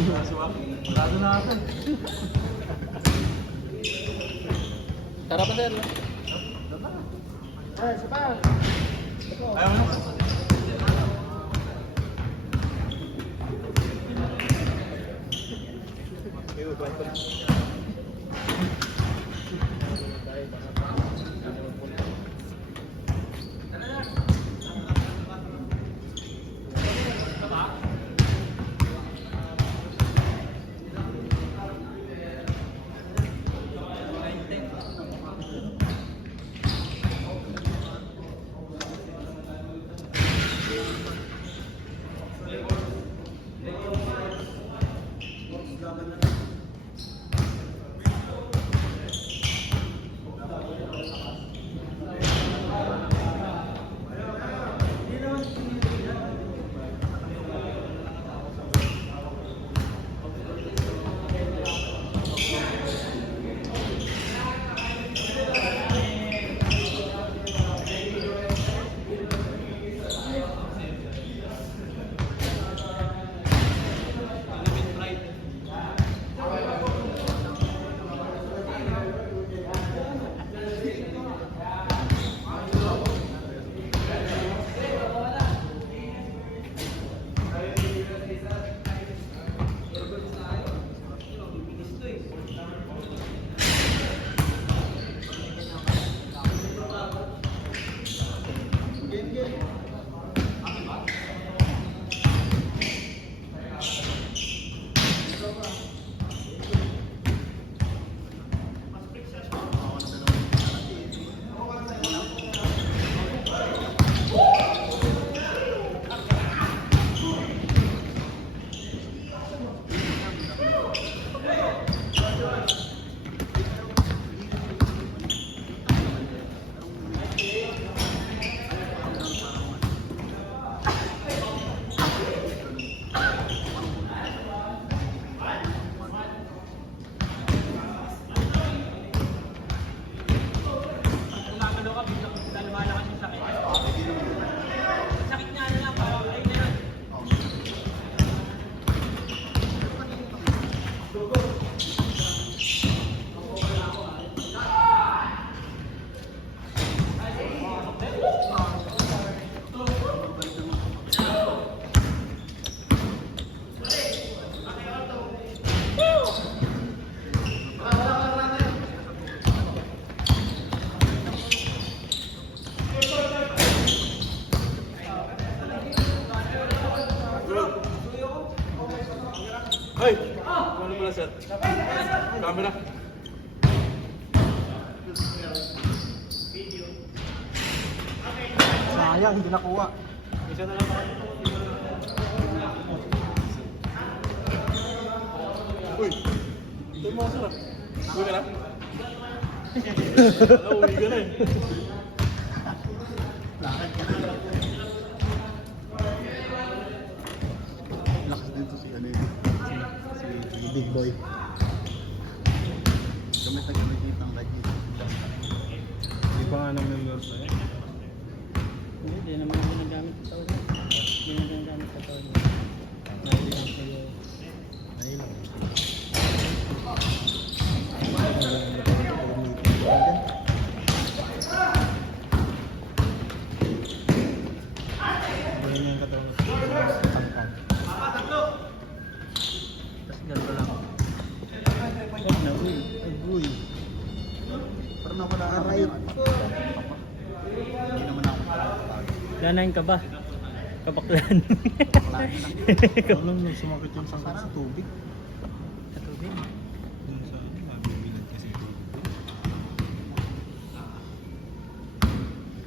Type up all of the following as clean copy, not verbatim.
Parado na ako. Tara pa sir. Eh, sipa. Ayaw mo. Hey! Ano pala sir? Camera. Sayang, hindi nakuha. Isa na lang ako. Uy! Ito mo sir. Uwi ka na? Uwi ka na eh. Lakad ka na. Lakas dito si Anedi. Si Big Boy. Gamit na gamit dito ang lagi. Hindi pa nga naman yung lord na yan. Hindi naman ako nagamit sa tao. Hindi naman nagamit sa tao. Nahilig lang sa'yo. Nahilang. Ganyan yung katawan ng tangkang. Tapos ganito lang. Ay, buy. Parang naman nakakaray ko. Hindi naman ako nakakapag. Ganahin ka ba? Kabaklan. Alam nyo, sumakit yung sangkot sa tubig. Sa tubig? Dun sa mabibilad kasi tubig.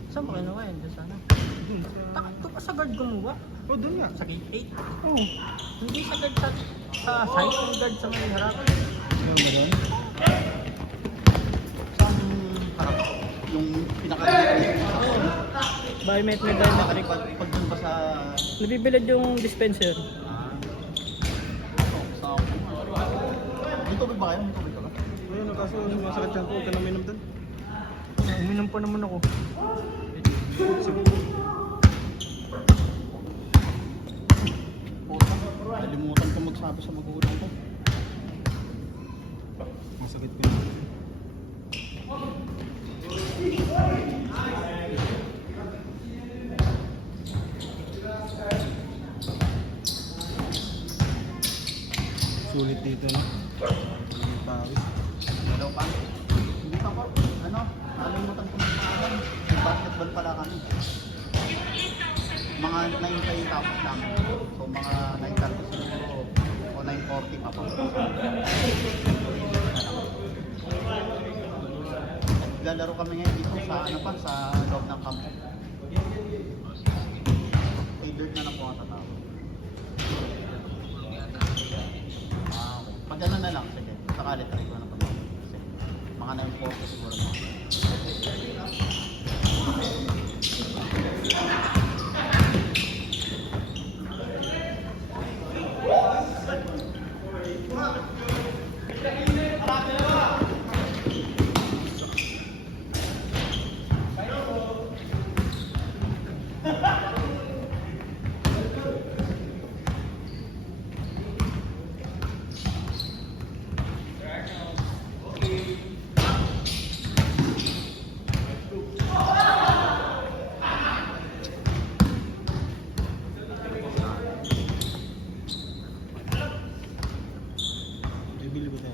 Saan mo kinuha yun? Doon sana? Dun sa... Takto pa sa guard kumuha. Oh, dun nga. Sa gate 8. Oh. Hindi sa guard sa side yung guard sa may harapan. Ano ba dun? Saan harap? Yung pinaka-biometric. Biometric. Pag dun pa sa... Nabibilad yung dispenser. Sa... May tubig ba kayo? May tubig ka ba? Ayun, kaso sumasakit yan po. Huwag ka na minom dun. Uminom pa naman ako. Sige. Puta. Nalimutan ko magsabi sa magulang ko. Masakit ko yun. Sulit dito no? Sulit pawis. Hello pa? Hindi pa po. Ano? Nalimutan ko magpaalam. May basketball pala kami. Mga 9,000 lang. So mga 9,000 siguro o 9,40 pa po. Lalaro kami ngayon dito sa ano pa, sa loob ng campo. Kay Dirt na lang po ang tatawag. Ah, okay. Pag ano na lang, sige. Sakali tayo ko na pag mga 9,40 siguro na. Bibili ko tayo.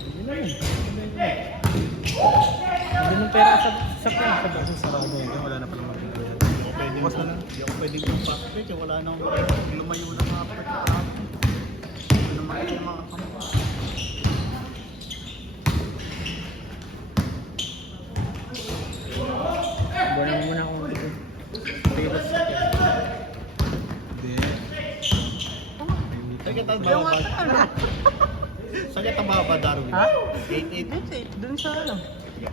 Hindi na yun. Hindi mo pera sa kanya. Kasi sarado yun. Wala na pala magbibiyan. Bukas na lang. Hindi ako pwede yung packet eh. Wala nang lumayo na mga packet. Hindi naman kayo mga kamukha. Buwan mo muna akong pera sa kanya. Hindi. Saan kita bababa? Saan kita bababa, Darwin? Ha? 8-8. Doon sa ano?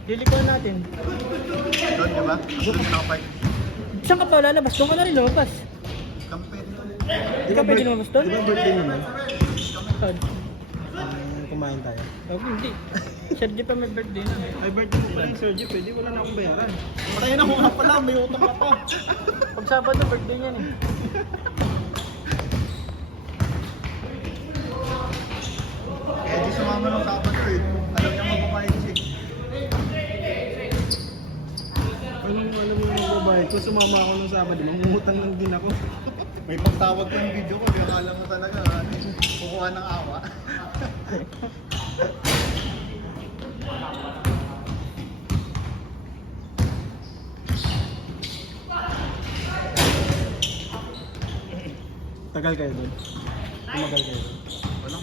Lilikuan natin. Doon, di ba? Doon sa park. Saan ka pa lalabas? Doon ka na rin lumabas. Kami pwede doon. Hindi ka pwede lumabas doon? Di ba birthday mo na? Saan? Kumain tayo. Oh, hindi. Sergio pa may birthday na. Ay, birthday mo pala yung Sergio. Pwede wala na akong bayaran. Patayin na mo nga pala, may utang ka pa. Pag Sabado, birthday niya eh. Eh, di sumama ng Sabado eh. Alam niya magpapalit siya. Anong alam mo yung babae ko? Sumama ako ng Sabado. Mangungutang lang din ako. May pagtawag ko yung video ko, di akala mo talaga, ano, kukuha ng awa. Tagal kayo doon. Tumagal kayo doon. Wala.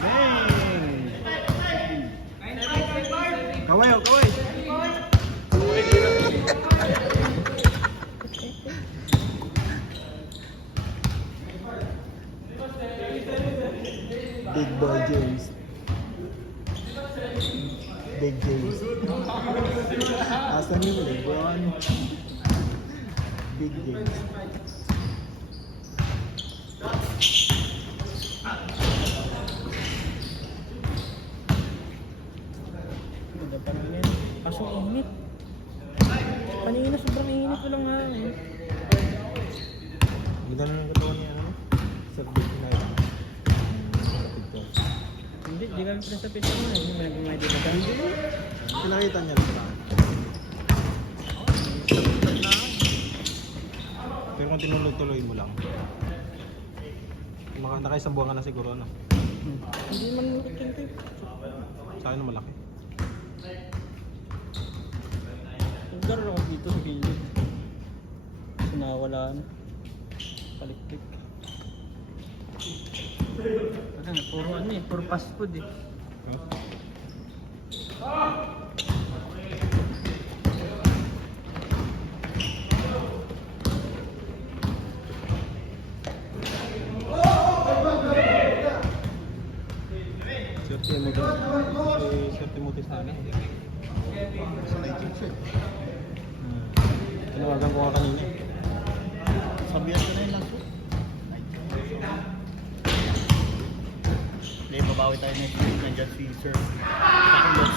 Bang! Kaway oh, kaway! Big boy James. Big James. Asan yung Lebron? Big James. Ganda pa rin yun. Kaso init. Kanina sobrang init walang hangin. Ganda na ng katawan niya, ano? Sir Big Night. Hindi, di kami pala sa pito mo. Hindi mo nagmamay dito ka. Pinakita niya lang sa akin. Pero kung tinuloy-tuloy mo lang. Nakaisang buwan ka na siguro, ano? Hindi man nagkintay. Sa akin na malaki. Nagdaro ako dito sa gilid. Sinawalaan. Palikpik. Kasi puro ano eh, puro fast food eh. Swerte mo din. Swerte mo din sa akin. Sa 19 siya. Tinawagan ko nga kanina. Sabihan ko na yun lang po. Hindi, baba babawi tayo next week. Nandiyan si Sir Carlos.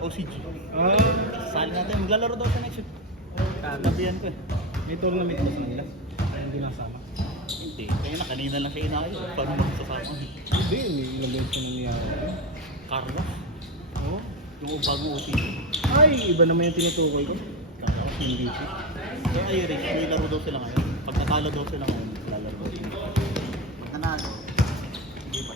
OCG. Ah, Sali natin. Maglalaro daw siya next week. Sabihan ko eh. may tournament ba sa kanila? Hindi nasama. Hindi. Kaya na kanina lang siya inaayos. Paano magsasama? Hindi, may ilang beses na nangyari. Carlos. Oo. Yung bagong OCG. Ay, iba naman yung tinutukoy ko. Carlos. Hindi siya. Kaya ayun rin. May laro daw sila ngayon. Pag natalo daw sila ngayon, lalaro daw sila. Pag nanalo, hindi pa.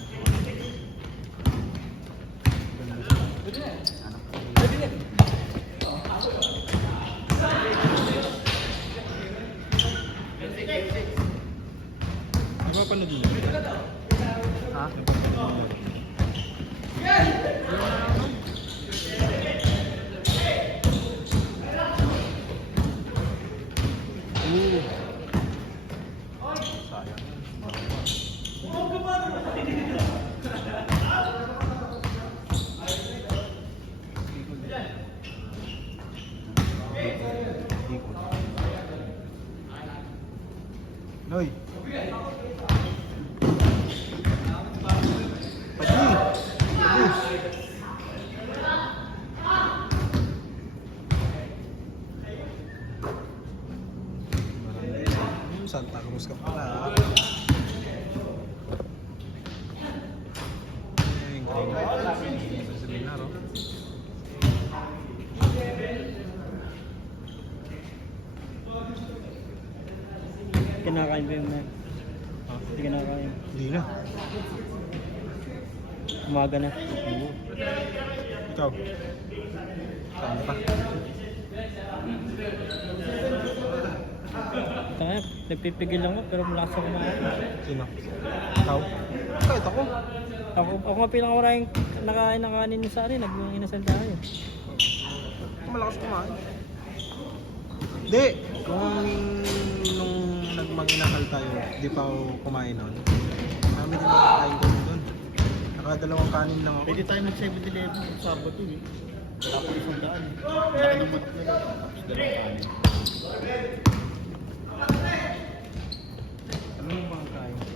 Napapanood mo? Ha? Napapanood mo? Oo. Sayang. Noy. Santa Cruz ka pala. Sa seminar, oh. Kinakain ba yung net? Ha? Hindi kinakain. Hindi na. Umaga na. Oo. Ikaw? Saan pa? Kaya, nagpipigil lang ako pero malakas ako kumain. Sino? Ikaw? Kahit ako. Ako nga pinakamarayang nakain ng kanin sa akin, nag-inasal tayo. Malakas kumain. Hindi. Kung nung nagmanginakal tayo, di pa ako kumain nun. Marami din makakain ko doon. Nakadalawang kanin lang ako. Pwede tayo ng 7-Eleven sa Sabato eh. Tapos isang daan eh. Laki ng manok nila. Tapos dalawang kanin. Ano yung mga kain ko?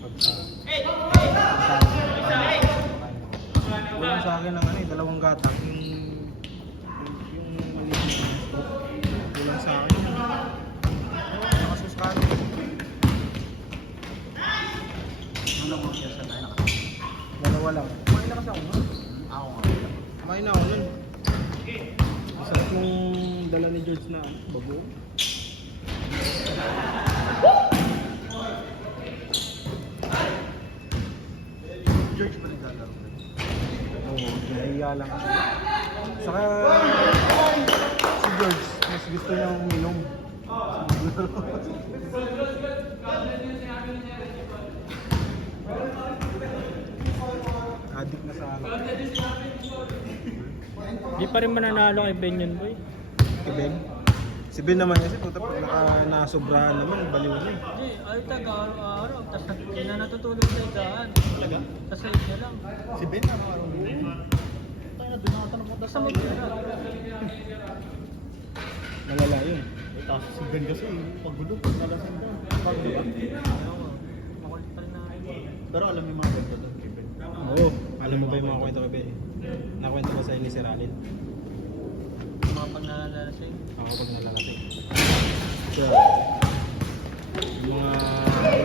Pagka... Wala sa akin ng ano eh, dalawang gatang. Yung maliit na scoop. Kulang sa akin. Nakasuskano. Ano lang mo siya sa tayo nakatawa? Dalawa lang. Kumain na kasi ako nun. Ako nga. Kumain na ako nun. Masarap nung dala ni George na bago. George ba naglalaro? Oo, nahiya lang siya. Saka si George, mas gusto niya uminom. Addict na sa alak. Di pa rin mananalo kay Ben yun, boy. Si Ben? Si Ben naman kasi puta pag nasobrahan naman, baliw na eh. Hindi, ay taga araw-araw. Tapos hindi na natutulog sa daan. Talaga? Sa side niya lang. Si Ben na araw mo. Tayo na doon nakatanong mo Basta mag-tira. Malala yun. Tapos si Ben kasi paggulo. Nalasan daw. Paggulo. Makulit pa rin na iba. Pero alam mo yung mga kwento doon kay Ben. Oo, alam mo ba yung mga kwento kay Ben? Nakwento ko sa'yo ni Sir Alin. Mga pag nalalasing. Ako pag nalalasing. So, yung mga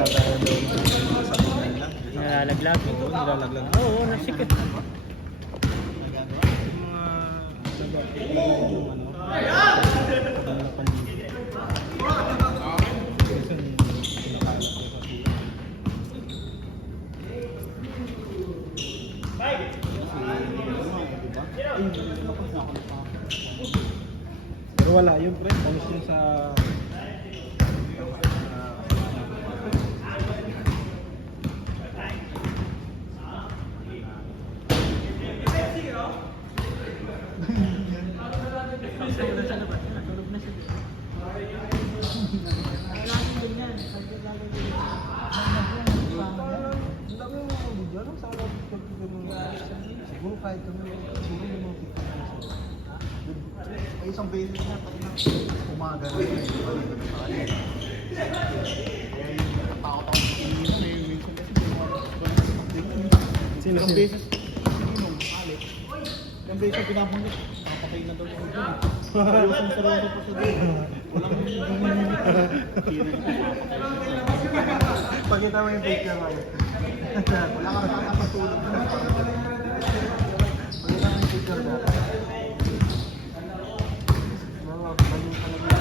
naglalagay daw ng mga sabihan nila. Nalalaglag. Oo, nilalaglag. Oo, nasikip. Nagagawa? Yung mga nag-apit yung ano, ng pandemya. Kasi pinakalat ko sa siya. Pero wala yun, pre. Paus yun sa... Tulog na sa labas. Tulog na siya. Laging ganyan. Ang dami yung mga video, ano? Sa alam ko siguro kahit kami, siguro yung mga picture na siya. May isang basis na pag umaga na yun. Kaya yung natakot ako sa kanina, may minsan kasi Sino, Ilang sino? beses, Alex. Ilang beses pinabunod. Nakapatay na daw ako dun. Ayusin sa rondo po siya dun. Walang gumilimit. Sino na nakapatay. Pakita mo yung picture mo. Wala kang nakakatulog. Pakita mo yung picture mo. Mga bali talaga.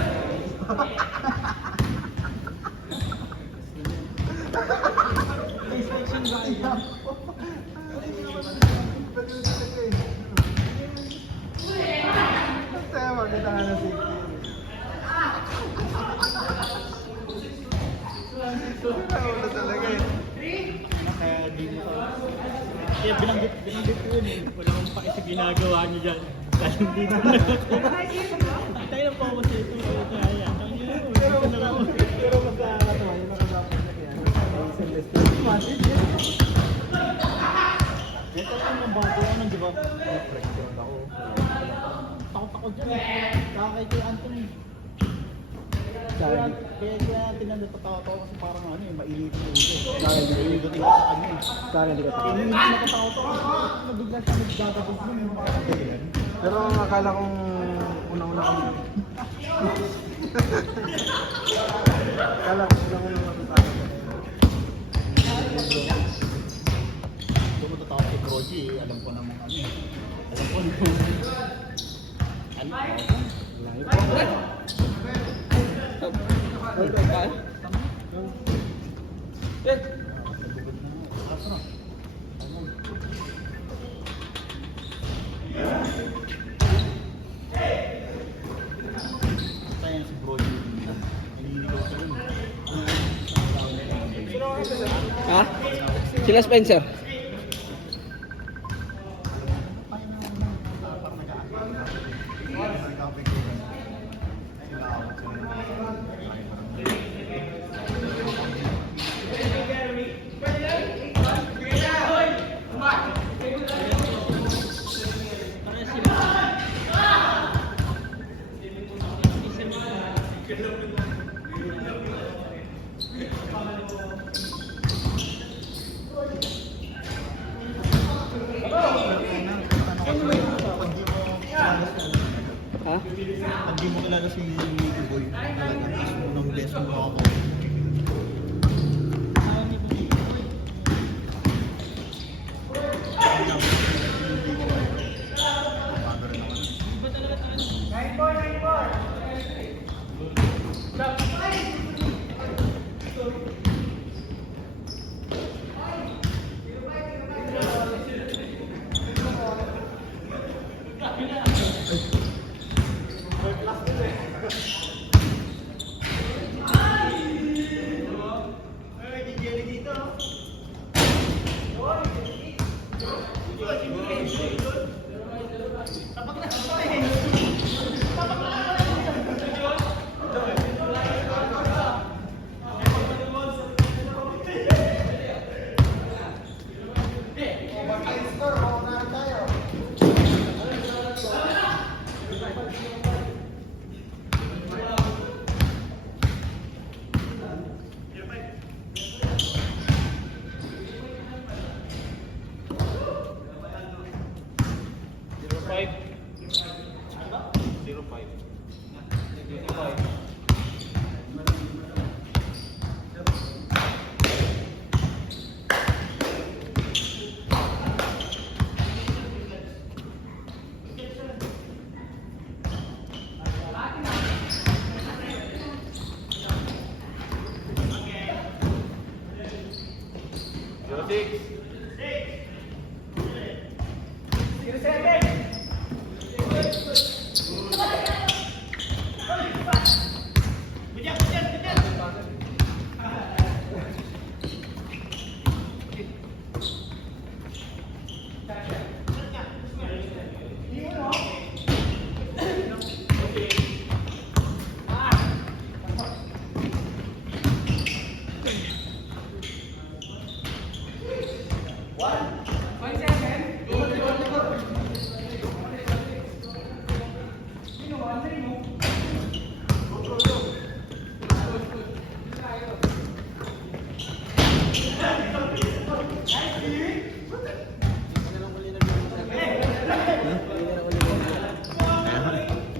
Inspection ba kayo? Tayo makita nga ng safety. Wala talaga eh. Kaya di mo kaya binanggit ko yun eh. Wala akong paki sa ginagawa niyo dyan. Kasi hindi na tayo na po ako sa ito. Kaya, Pero magkakatawa yung nakasapos na kaya. Ay, Celeste. Ito yung bago ano, di ba? Reflection ako. Takot ako dyan eh. Kaya kay Anthony. Kaya tinatawa-tawa kasi parang ano eh, mainit yung ulo. Mainit yung ulo sa kanya eh. Kaya hindi ka Hindi nakatawa-tawa kasi nabigla siya nagdadabog mo yung mga kadayan. Pero ang akala kong unang-una kong... Akala ko unang-una matutalo ko. Kung matatawa si Brogy eh, alam ko naman ano eh. Alam ko naman. Ay, kaya? Kaya si Brogy. Naniligaw siya rin. Ha? Sila Spencer? Ha? Pag di mo kilala si Nicky Boy, talagang is unang best mo ako.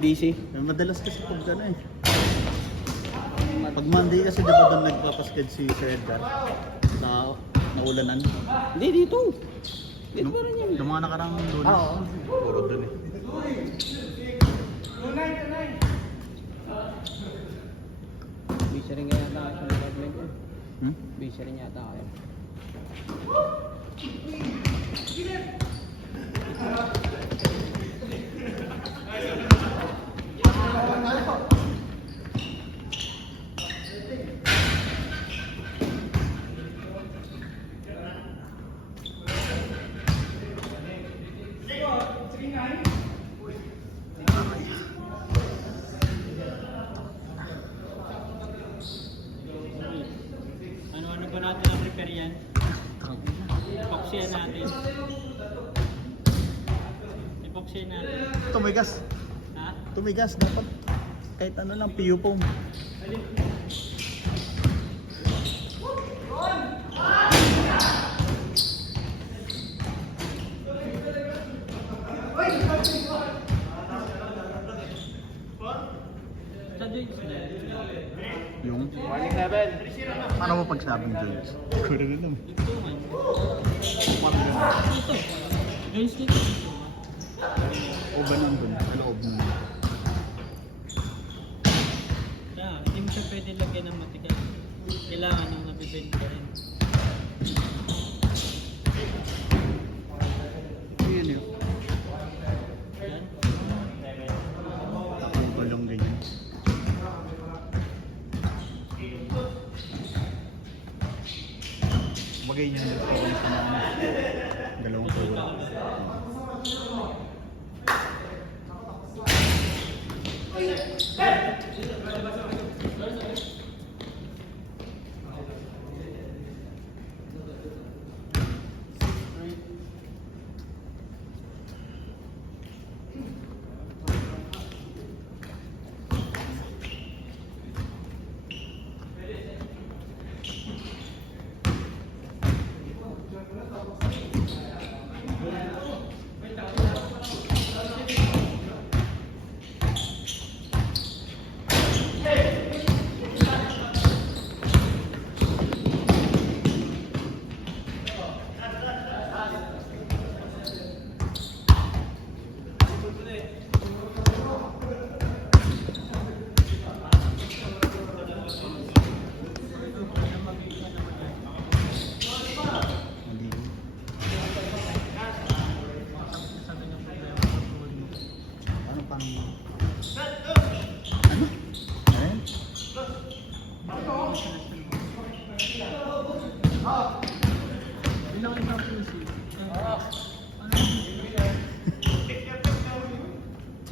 busy. Madalas kasi pag ano eh. Pag Monday kasi diba doon nagpapasked si Sir Edgar sa naulanan. Hindi, dito. Dito pa rin yan. Yung mga nakarang Lunes. Oo. Puro doon eh. Busy rin kaya yata kayo sa problem ko. Hmm? Busy rin yata kayo. Ano ba natin ang prepare yan? Epoxy natin. Epoxy natin. Tumigas. Ha? Tumigas dapat. Kahit ano lang, PU foam. Sa joints na yan. Yung? Paano mo pag sinabing joints? Kuro na lang. Dugtungan. Paano na lang? Ito. Joints dito. O ba nandun? Sa loob mo. Yeah, hindi mo siya pwede lagyan ng matigas. Kailangan nung nabibend ka rin. Yun yun. Yan. Takong balong ganyan. Bagay niya nito sa dalawang tulad. Hindi. Ano pang... Ano? Ayun. Bilang isang pusi.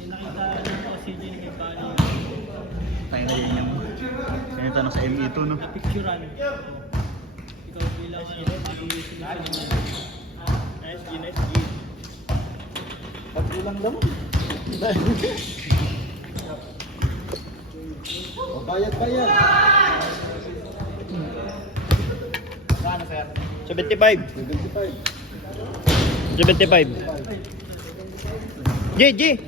Nakita ko si Jenny kay Pali. Tayo na yun yung... Kaya tanong sa ME2, no? Picturean. Ikaw bilang ano, mag-iisip ka naman. Nice G. Pag ulang naman. O, bayad. Saan, sir? 75. 75. 75. G.